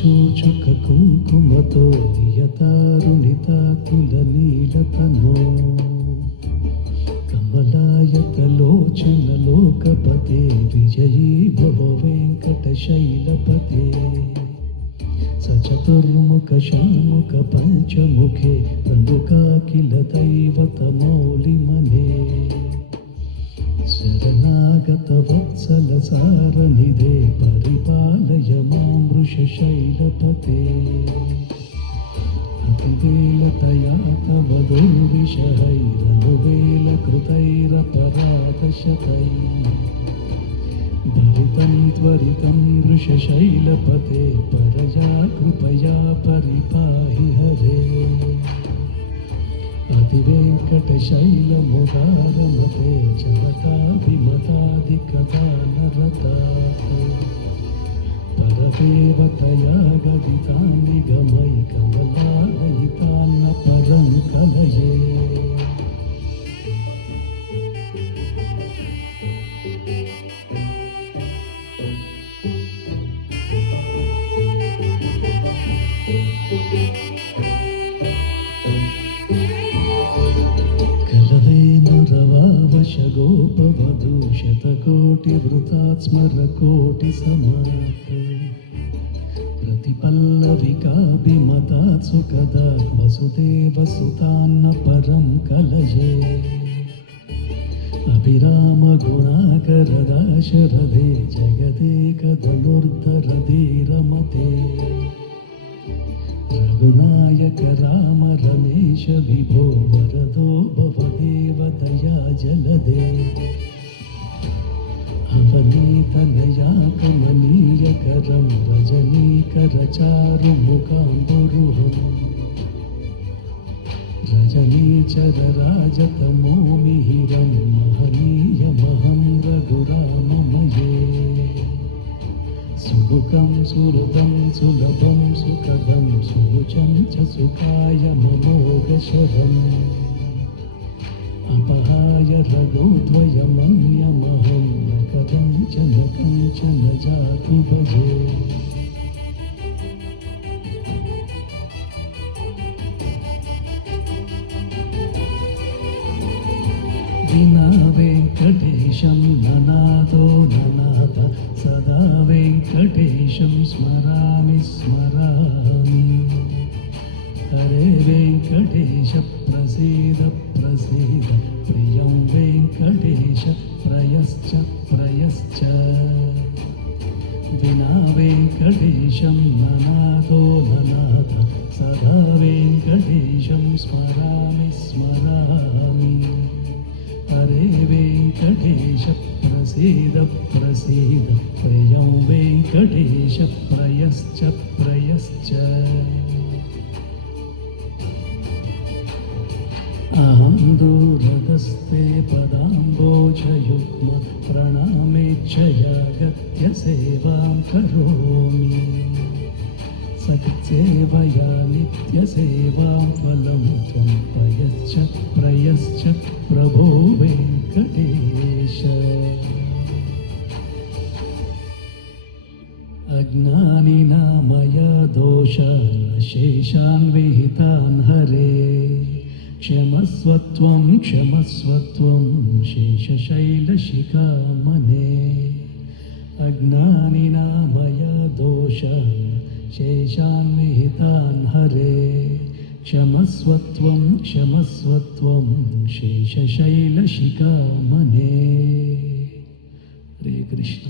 చూచుక కుంకుమతో నియతారుణితాతుల నీలతనో కమలాయతలోచన లోకపతే విజయీ భవ వెంకటశైలపతే సచతుర్ముఖ షణ్ముఖ పంచముఖే ప్రముఖాఖిల దైవతమౌలిమనే శరణాగత వత్సల సారనిదే పరిపాలయ మాం వృషశైలపతే అతివేలతయా తవ దుర్విషహైరనువేలకృతైరపరాధశతై భరితం త్వరితం వృషశైలపతే పరజా కృపయా పరిపాహి హరే అతివేంకటశైలముదారమతే చలతాభిమతాదికదానరతాత్ పరదేవతయా గదితాన్నిగమై కమలారహితాన్న పరం కలయే గోపవధూ శతకోటి వృతాత్ స్మరకోటి సమాత ప్రతిపల్లవికాభిమతాత్ సుఖదాత్ వసుదేవసుతాన్న పరం కలయే అభిరామ గుణాకర దాశరథే జగదేక ధనుర్ధరధే రమతే రఘునాయక రామ రమేశ విభో వరదో భవదేవ దయా జలదే అవనీతనయా కమనీయకరం రజనీకర చారు ముఖాంబురుహం రజనీచర రాజతమో మిహిరం మహనీయమహం రఘురామమయే సుముఖం సుహృదం సులభం సుఖదం సురుచం చ సుఖాయ మమోఘశరం అపహాయ రఘోద్వయమన్యమహం న కంచన జాతు భజే వినా వెంకటేశం ననాదో ననాథ సదా వెంకటేశం స్మరామి స్మరామి హరే వెంకటేశ ప్రసీద ప్రసీద ప్రియం వెంకటేశ ప్రయశ్చ ప్రయశ్చ వినా వెంకటేశం ననాదో ననాథ సదా వెంకటేశం స్మరామి స్మరామి హరే వెంకటేశ ప్రసీద ప్రసీద ప్రియం వెంకటేశ ప్రయశ్చ ప్రయశ్చ అహం దూరదస్తే పదాంబోజయుగ్మ ప్రణామేచ్ఛయాగత్య సేవాం కరోమి సత్సేవయా నిత్యసేవాం ఫలం త్వం ప్రయశ్చ ప్రయశ్చ ప్రభో వెంకటేశ అజ్ఞానినా మయా దోషాన్ శేషాన్ విహితాన్ హరే క్షమస్వత్వం క్షమస్వత్వం శేషశైలశిఖామణే అజ్ఞానినా మయా దోషాన్ శేషాన్ విహితాన్ హరే క్షమస్వత్వం క్షమస్వత్వం శేషశైలశిఖామణే. హరే కృష్ణ.